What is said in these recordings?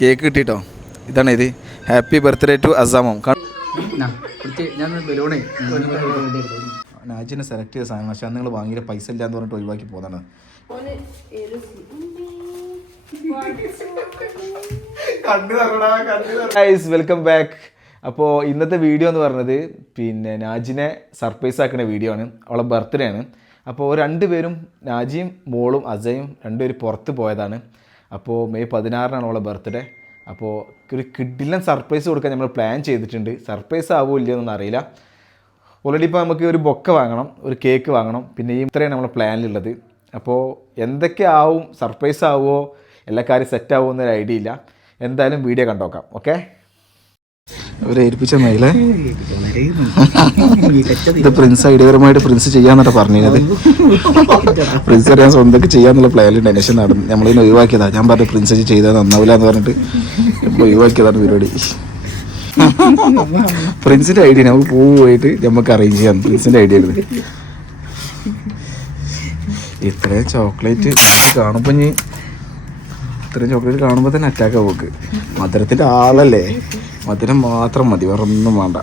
Cake കിട്ടിട്ടോ. ഇതാണ് ഇത്. ഹാപ്പി ബർത്ത്ഡേ ടു അസാമോം. നാജിനെ സെലക്ട് ചെയ്ത സാധനം പക്ഷേ നിങ്ങൾ വാങ്ങിയ പൈസ ഇല്ലാന്ന് പറഞ്ഞിട്ട് ഒഴിവാക്കി പോകുന്നതാണ്. Welcome back. അപ്പോൾ ഇന്നത്തെ വീഡിയോ എന്ന് പറഞ്ഞത് പിന്നെ നാജിനെ സർപ്രൈസ് ആക്കുന്ന വീഡിയോ ആണ്. അവളെ ബർത്ത്ഡേ ആണ്. അപ്പോൾ രണ്ടുപേരും നാജിയും മോളും അജയും രണ്ടുപേരും പുറത്ത് പോയതാണ്. അപ്പോൾ മെയ് 16 അവളെ ബർത്ത്ഡേ. അപ്പോൾ ഒരു കിഡിലൻ സർപ്രൈസ് കൊടുക്കാൻ നമ്മൾ പ്ലാൻ ചെയ്തിട്ടുണ്ട്. സർപ്രൈസ് ആവുമോ ഇല്ലയെന്നൊന്നും അറിയില്ല. ഓൾറെഡി ഇപ്പോൾ നമുക്ക് ഒരു ബൊക്ക വാങ്ങണം, ഒരു കേക്ക് വാങ്ങണം, പിന്നെ ഈ ഇത്രയാണ് നമ്മളെ പ്ലാനിലുള്ളത്. അപ്പോൾ എന്തൊക്കെ ആവും, സർപ്രൈസ് ആവുമോ, എല്ലാ കാര്യം സെറ്റ് ആവുമോ എന്നൊരു ഐഡിയ ഇല്ല. എന്തായാലും വീഡിയോ കണ്ടോക്കാം. ഓക്കെ, അവരെ ഏൽപ്പിച്ച മയിലേ ഇത് പ്രിൻസ് ഐഡിയപരമായിട്ട് പ്രിൻസ് ചെയ്യാന്നൊക്കെ പറഞ്ഞത്. പ്രിൻസ് അറിയാൻ സ്വന്തമൊക്കെ ചെയ്യാന്നുള്ള പ്ലാനിലുണ്ട്. പക്ഷെ നമ്മളിതിനെ ഒഴിവാക്കിയതാണ്. ഞാൻ പറഞ്ഞു പ്രിൻസ് ചെയ്താൽ നന്നാവില്ല എന്ന് പറഞ്ഞിട്ട് നമ്മൾ ഒഴിവാക്കിയതാണ് പരിപാടി. പ്രിൻസിന്റെ ഐഡിയ നമുക്ക് പോയിട്ട് നമുക്ക് അറേഞ്ച് ചെയ്യാം. പ്രിൻസിന്റെ ഐഡിയ ആണ്. ഇത്രയും ചോക്ലേറ്റ് കാണുമ്പോൾ ഇത്രയും ചോക്ലേറ്റ് കാണുമ്പോൾ തന്നെ അറ്റാക്കാ പോക്ക്. മധുരത്തിന്റെ ആളല്ലേ, മധുരം മാത്രം മതി, വേറെ ഒന്നും വേണ്ട.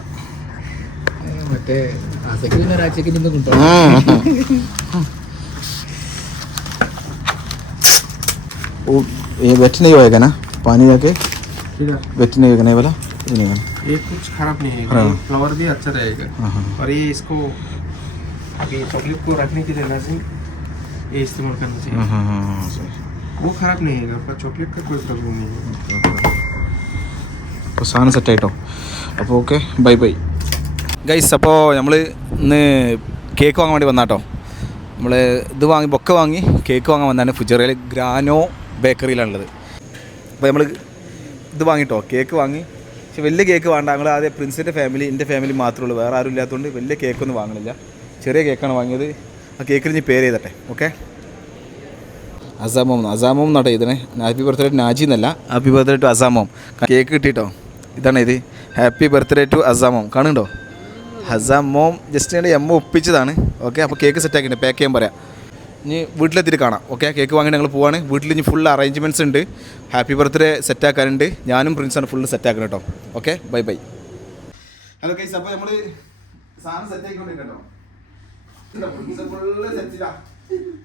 वेट नहीं होएगा ना पानी जाके? वेट नहीं होएगा नहीं वाला? नहीं होगा। ये कुछ खराब नहीं है, फ्लावर भी अच्छा रहेगा। और ये इसको अभी चॉकलेट को रखने के लिए लाजिम ये इस्तेमाल करना चाहिए। वो खराब नहीं है, आपका चॉकलेट का कोई प्रॉब्लम नहीं है। അപ്പോൾ സാധനം സെറ്റായിട്ടോ. അപ്പോൾ ഓക്കെ, ബൈ ബൈ ഗൈസ്. അപ്പോൾ നമ്മൾ ഇന്ന് കേക്ക് വാങ്ങാൻ വേണ്ടി വന്നാട്ടോ. നമ്മൾ ഇത് വാങ്ങി ബൊക്ക വാങ്ങി കേക്ക് വാങ്ങാൻ വന്നാണ്. ഫുജറയിൽ ഗ്രാനോ ബേക്കറിയിലാണുള്ളത്. അപ്പോൾ നമ്മൾ ഇത് വാങ്ങിട്ടോ, കേക്ക് വാങ്ങി. പക്ഷെ വലിയ കേക്ക് വേണ്ട, ഞങ്ങൾ ആദ്യം പ്രിൻസിൻ്റെ ഫാമിലി, എൻ്റെ ഫാമിലി മാത്രമേ ഉള്ളൂ, വേറെ ആരും ഇല്ലാത്തതുകൊണ്ട് വലിയ കേക്കൊന്നും വാങ്ങണില്ല. ചെറിയ കേക്കാണ് വാങ്ങിയത്. ആ കേക്കിന് ഞാൻ പേര് ചെയ്തട്ടെ. ഓക്കെ, അസാമോം എന്നാട്ടോ ഇതിനെ. ഹാപ്പി ബർത്ത്ഡേ ടു നാജി എന്നല്ല, ഹാപ്പി ബർത്ത്ഡേ ടു അസാമോം. കേക്ക് കിട്ടിട്ടോ. ഇതാണ് ഇത്. ഹാപ്പി ബർത്ത്ഡേ ടു അസാമോം. കാണുന്നുണ്ടോ? അസാമോം ജസ്റ്റ് എൻ്റെ എമ്മ ഒപ്പിച്ചതാണ്. ഓക്കെ, അപ്പോൾ കേക്ക് സെറ്റാക്കിയിട്ട് പാക്ക് ചെയ്യാൻ പറയാം. ഇനി വീട്ടിലെത്തിയിട്ട് കാണാം. ഓക്കെ, കേക്ക് വാങ്ങിയിട്ട് ഞങ്ങൾ പോവാണ്. വീട്ടിൽ ഇനി ഫുൾ അറേഞ്ച്മെൻറ്റ്സ് ഉണ്ട്. ഹാപ്പി ബർത്ത്ഡേ സെറ്റാക്കാനുണ്ട്. ഞാനും പ്രിൻസാണ് ഫുള്ള് സെറ്റാക്കണം കേട്ടോ. Okay, bye bye. Hello guys, അപ്പോൾ നമ്മൾ സാധനം സെറ്റാക്കിക്കൊണ്ടിരിക്കട്ടോ. ഫുള്ള് സെറ്റില്ല.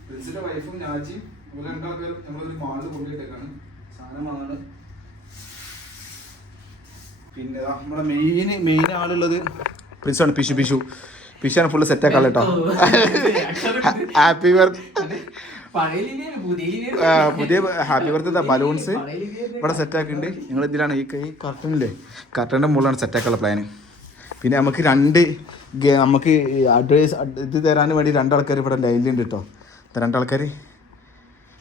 പ്രിൻസിൻ്റെ വൈഫും നാജിയും രണ്ടാൾക്കാരും നമ്മളൊരു മാളിൽ കൊണ്ടുപോയിട്ടേക്കാണ് സാധനം വാങ്ങാണ്. പിന്നെ നമ്മുടെ മെയിൻ ആളുള്ളത് പ്രിൻസാണ്. പിഷാണ് ഫുള്ള് സെറ്റാക്കാൻ കേട്ടോ. ഹാപ്പി ബർത്ത്ഡേ, പുതിയ ഹാപ്പി ബർത്ത്ഡേ ബലൂൺസ് ഇവിടെ സെറ്റാക്കിയിട്ടുണ്ട്. ഞങ്ങൾ ഇതിലാണ് ഈ കർട്ടനില്ലേ, കർട്ടൻ്റെ മുകളിലാണ് സെറ്റാക്കാനുള്ള പ്ലാന്. പിന്നെ നമുക്ക് നമുക്ക് അഡ്വൈസ് ഇത് തരാൻ വേണ്ടി രണ്ടാൾക്കാർ ഇവിടെ ലൈനിലുണ്ട് കേട്ടോ. രണ്ടാൾക്കാർ,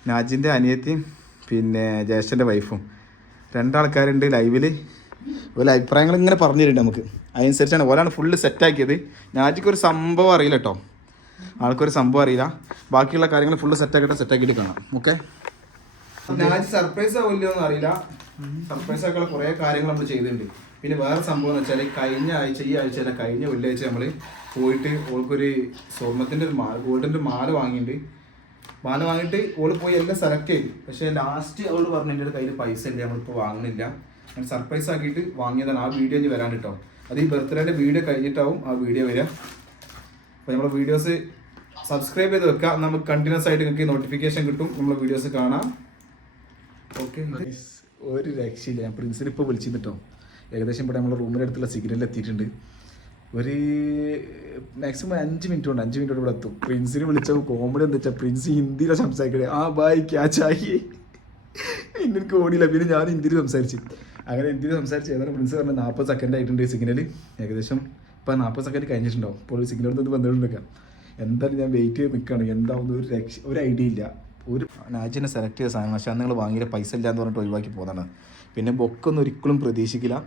നാജിൻ്റെ അനിയത്തിയും പിന്നെ ജ്യേഷ്ഠൻ്റെ വൈഫും, രണ്ടാൾക്കാരുണ്ട് ലൈവിൽ. ഓരോ അഭിപ്രായങ്ങൾ ഇങ്ങനെ പറഞ്ഞു തരുന്നുണ്ട് നമുക്ക്. അതനുസരിച്ചാണ് ഓലാണ് ഫുള്ള് സെറ്റാക്കിയത്. നാജിക്കൊരു സംഭവം അറിയില്ല കേട്ടോ, ആൾക്കൊരു സംഭവം അറിയില്ല. ബാക്കിയുള്ള കാര്യങ്ങൾ ഫുള്ള് സെറ്റാക്കിയിട്ട് കാണാം. ഓക്കെ, നാജി സർപ്രൈസ് ആവില്ലോ എന്ന് അറിയില്ല. സർപ്രൈസ് ആക്കാനുള്ള കുറേ കാര്യങ്ങൾ നമ്മൾ ചെയ്തിട്ടുണ്ട്. പിന്നെ വേറെ സംഭവം എന്ന് വെച്ചാൽ കഴിഞ്ഞ വെള്ളിയാഴ്ച നമ്മൾ പോയിട്ട് ഓൾക്കൊരു സ്വർണ്ണത്തിൻ്റെ ഒരു ഗോൾഡിൻ്റെ മാല വാങ്ങിയിട്ട് ഓള് പോയി എല്ലാം സെലക്ട് ചെയ്തു. പക്ഷേ ലാസ്റ്റ് അവൾ പറഞ്ഞു എൻ്റെ കയ്യിൽ പൈസ ഇല്ല, നമ്മളിപ്പോൾ വാങ്ങുന്നില്ല. ഞാൻ സർപ്രൈസ് ആക്കിയിട്ട് വാങ്ങിയതാണ്. ആ വീഡിയോ ഇനി വരാൻ കേട്ടോ. അത് ഈ ബർത്ത്ഡേൻ്റെ വീഡിയോ കഴിഞ്ഞിട്ടാവും ആ വീഡിയോ വരിക. അപ്പോൾ നമ്മുടെ വീഡിയോസ് സബ്സ്ക്രൈബ് ചെയ്ത് വെക്കുക. നമുക്ക് കണ്ടിന്യൂസ് ആയിട്ട് നിങ്ങൾക്ക് നോട്ടിഫിക്കേഷൻ കിട്ടും, നമ്മളെ വീഡിയോസ് കാണാം. ഓക്കെ, ഒരു രക്ഷയില്ല. ഞാൻ പ്രിൻസിനെ ഇപ്പോൾ വിളിച്ചിട്ടോ. ഏകദേശം ഇവിടെ നമ്മളെ റൂമിൻ്റെ അടുത്തുള്ള സിഗ്നലിൽ എത്തിയിട്ടുണ്ട്. ഒരു മാക്സിമം 5 മിനിറ്റ് കൊണ്ട് ഇവിടെ എത്തും. പ്രിൻസിനെ വിളിച്ചപ്പോൾ കോമഡി എന്താ വെച്ചാൽ പ്രിൻസ് ഹിന്ദിയിലാണ് സംസാരിക്കണേ. ആ ബായ് ക്യാ ചാഹിയേ, എനിക്ക് ഓടിയില്ല. പിന്നെ ഞാൻ ഹിന്ദിയിൽ സംസാരിച്ച് ഹിന്ദിയിൽ സംസാരിച്ച് ഏതായാലും പ്രിൻസ് പറഞ്ഞാൽ 40 സെക്കൻഡ് ആയിട്ടുണ്ട് സിഗ്നൽ. ഏകദേശം ഇപ്പോൾ 40 സെക്കൻഡ് കഴിഞ്ഞിട്ടുണ്ടാവും. ഇപ്പോൾ സിഗ്നൽ ഒന്ന് വന്നിട്ടുണ്ടെങ്കിൽ എന്തായാലും ഞാൻ വെയിറ്റ് ചെയ്ത് നിൽക്കുകയാണ്. എന്താവുന്ന ഒരു ഐഡിയ ഇല്ല. ഒരു നാജിനെ സെലക്ട് ചെയ്ത സാധനം പക്ഷേ നിങ്ങൾ വാങ്ങിയ പൈസ ഇല്ലയെന്ന് പറഞ്ഞിട്ട് ഒഴിവാക്കി പോകുന്നതാണ്. പിന്നെ ബൊക്കൊന്നും ഒരിക്കലും പ്രതീക്ഷിക്കില്ല.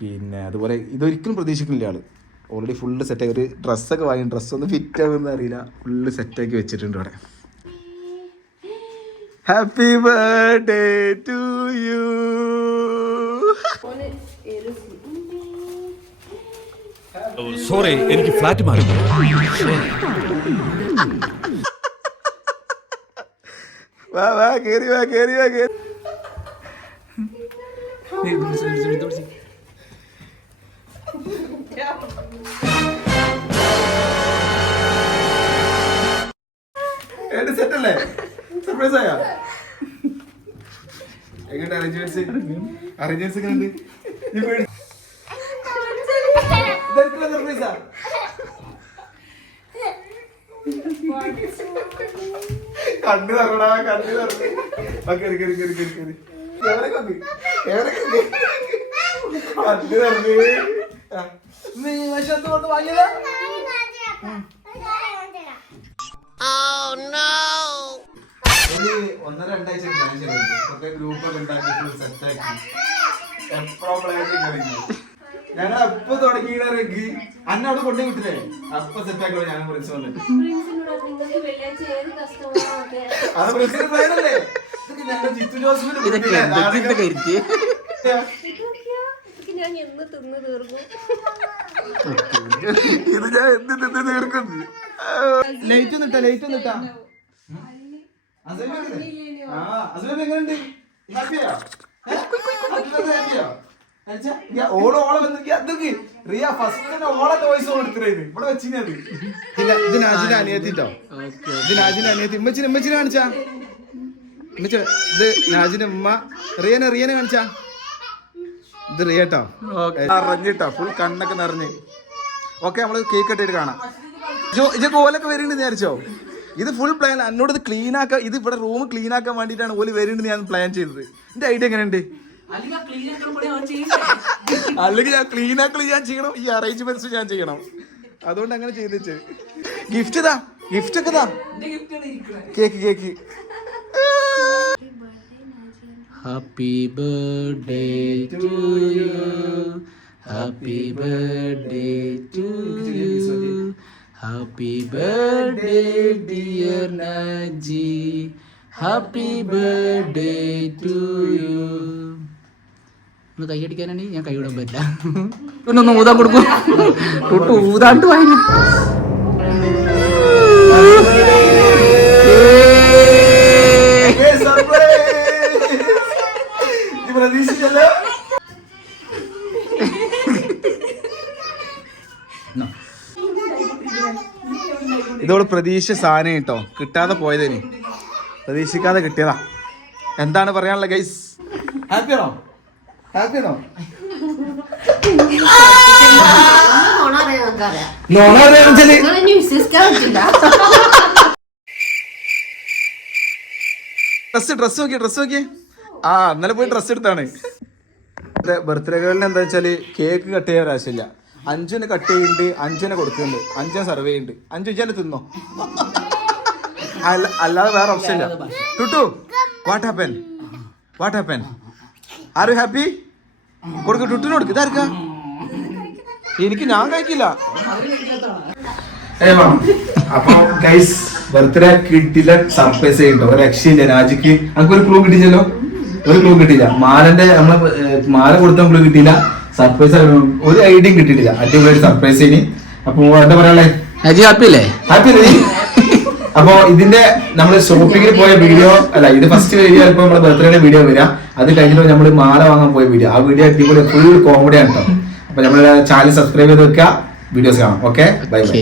പിന്നെ അതുപോലെ ഇതൊരിക്കലും പ്രതീക്ഷിക്കുന്നില്ല ആൾ. ഓൾറെഡി ഫുള്ള് സെറ്റാക്കി ഒരു ഡ്രസ്സൊക്കെ വാങ്ങി, ഡ്രസ്സൊന്നും ഫിറ്റ് ആകുമെന്ന് അറിയില്ല, ഫുള്ള് സെറ്റാക്കി വെച്ചിട്ടുണ്ട് ഇവിടെ. Happy birthday to you. Sorry, എനിക്ക് ഫ്ലാറ്റ് മാറി. വാ കേറി. സെറ്റല്ലേ? സർപ്രൈസ് ആയോ? എങ്ങനെയുണ്ട് അറേഞ്ച്മെന്റ്സ്? അറേഞ്ച്മെന്റ്സ് എങ്ങനെയുണ്ട്? സർപ്രൈസാ? കണ്ടു തരണടാ, കണ്ടു തരണേ. കണ്ടു തരണേ. നീ വശത്ത് കൊണ്ട് വാങ്ങിയതാ? ഒരു 1-2 ആഴ്ച പ്ലാൻ ചെയ്തു. ഗ്രൂപ്പൊക്കെ ഉണ്ടാക്കി ഫുൾ സെറ്റാക്കി എപ്പോഴും പ്ലാൻ ചെയ്തു. ഞങ്ങൾ എപ്പോ തുടങ്ങിയിട്ട് അന്ന അവിടെ കൊണ്ടു വിട്ടില്ലേ? അപ്പൊ സെറ്റാക്കി ഞാൻ വിളിച്ചു വന്നിട്ട് അത് പ്രിൻസിന്റെ പ്ലാനല്ലേ? ഞങ്ങൾ ജിത്തു ജോസഫിന് ഇത് ഞാൻ എന്ത് തിന്ന് തീർക്കുന്നു. ലൈറ്റ് ഒന്നിട്ടാ, ലൈറ്റ് ഒന്നിട്ടാ. എങ്ങനെയുണ്ട്? ഹാപ്പിയാ? ഓളെ വന്നിട്ട് റിയ ഫസ്റ്റ് ഓളെ ടോയ്സ് കൊടുത്തിരുന്നു ഇവിടെ വെച്ചിനത്. ഇത് നാജിന്റെ അനിയത്തിട്ടോ, ഇത് നാജിന്റെ അനിയത്തി. ഉമ്മച്ചിനെ കാണിച്ചാ, ഇത് നാജിന്റെ ഉമ്മ. റിയനെ കാണിച്ചാ, ഇത് റിയട്ടോ. നിറഞ്ഞിട്ടോ, ഫുൾ കണ്ണൊക്കെ നിറഞ്ഞ്. ഓക്കെ, നമ്മള് കേക്ക് കട്ടിട്ട് കാണാം. ഇതൊക്കെ ഓലൊക്കെ വരുന്നുണ്ട് വിചാരിച്ചോ? ഇത് ഫുൾ പ്ലാൻ. എന്നോട് ഇത് ക്ലീൻ ആക്കാൻ, ഇത് ഇവിടെ റൂം ക്ലീൻ ആക്കാൻ വേണ്ടിയിട്ടാണ് ഓല് വരുന്നുണ്ട് ഞാൻ പ്ലാൻ ചെയ്തത്. എന്റെ ഐഡിയ എങ്ങനെയുണ്ട്? അല്ലെങ്കിൽ ഞാൻ ക്ലീൻ ആക്കൽ ഞാൻ ചെയ്യണം, ഈ അറേഞ്ച്മെന്റ്സ് ഞാൻ ചെയ്യണം. അതുകൊണ്ട് അങ്ങനെ ചെയ്തിച്ച്. ഗിഫ്റ്റ് ഇതാ, ഗിഫ്റ്റ് ഒക്കെ ഇതാ. Cake happy birthday to you, happy birthday to you, happy birthday dear Naji, happy birthday to you. ഒന്ന് കൈയടിക്കാനാണ് ഞാൻ കൈ വിടാൻ പറ്റില്ല. ഒന്ന് ഊതാൻ കൊടുക്കും. തൊട്ട് ഊതാണ്ട് വാങ്ങി. ഇതോട് പ്രതീക്ഷ സാധനം കേട്ടോ, കിട്ടാതെ പോയതിന് പ്രതീക്ഷിക്കാതെ കിട്ടിയതാ. എന്താണ് പറയാനുള്ള ഗൈസ്? ഹാപ്പിയാണോ? ഹാപ്പിയാണോ? ഡ്രസ് നോക്കിയേ. ആ, ഇന്നലെ പോയി ഡ്രസ് എടുത്താണ്. ബർത്ത്ഡേ ഗേളിന് എന്താ വെച്ചാല് കേക്ക് കട്ട് ചെയ്യാൻ ആവശ്യമില്ല. അഞ്ചുവിനെ കട്ട് ചെയ്യുന്നുണ്ട്, അഞ്ചുവിനെ കൊടുക്കുന്നുണ്ട്, അഞ്ചിനെ സർവ് ചെയ്യുന്നുണ്ട്. അഞ്ചു ഇച്ചാല് തിന്നോ, അല്ലാതെ വേറെ ഓപ്ഷൻ ഇല്ല. Tuttu, what happen? Are you happy? കൊടുക്ക, ടുട്ടിന് കൊടുക്ക്. ഇതാർക്കാ? എനിക്ക്, ഞാൻ കഴിക്കില്ല. അപ്പൊ ഗൈസ്, ബർത്ത്ഡേ കിട്ടില്ല, സർപ്രൈസ് ചെയ്യണ്ടോ? ഒരു രക്ഷയില്ല. രാജിക്ക് നമുക്ക് ഒരു ക്ലൂ കിട്ടിച്ചല്ലോ, ഒരു ക്ലൂ കിട്ടിയില്ല. മാലന്റെ മാല കൊടുത്ത ക്ലൂ കിട്ടിയില്ല. സർപ്രൈസ് ഒരു ഐഡിയയും കിട്ടിയിട്ടില്ല. അടിപൊളിയായിട്ട് സർപ്രൈസ് ചെയ്നി. അപ്പൊ എന്താ പറയാ, ഹാപ്പി അല്ലേ? ഹാപ്പി അല്ലേ? അപ്പൊ ഇതിന്റെ നമ്മള് ഷോപ്പിങ്ങിന് പോയ വീഡിയോ അല്ല, ഇത് ഫസ്റ്റ് വീഡിയോ ഇപ്പൊ നമ്മള് ബർത്ത്ഡേയുടെ വീഡിയോ വരാം. അത് കഴിഞ്ഞിട്ട് നമ്മള് മാല വാങ്ങാൻ പോയ വീഡിയോ, ആ വീഡിയോ അടിപൊളി ഫുൾ കോമഡി ആണ് കേട്ടോ. അപ്പൊ നമ്മള് ചാനൽ സബ്സ്ക്രൈബ് ചെയ്ത് വെക്കുക, വീഡിയോസ് കാണാം. Okay, bye by.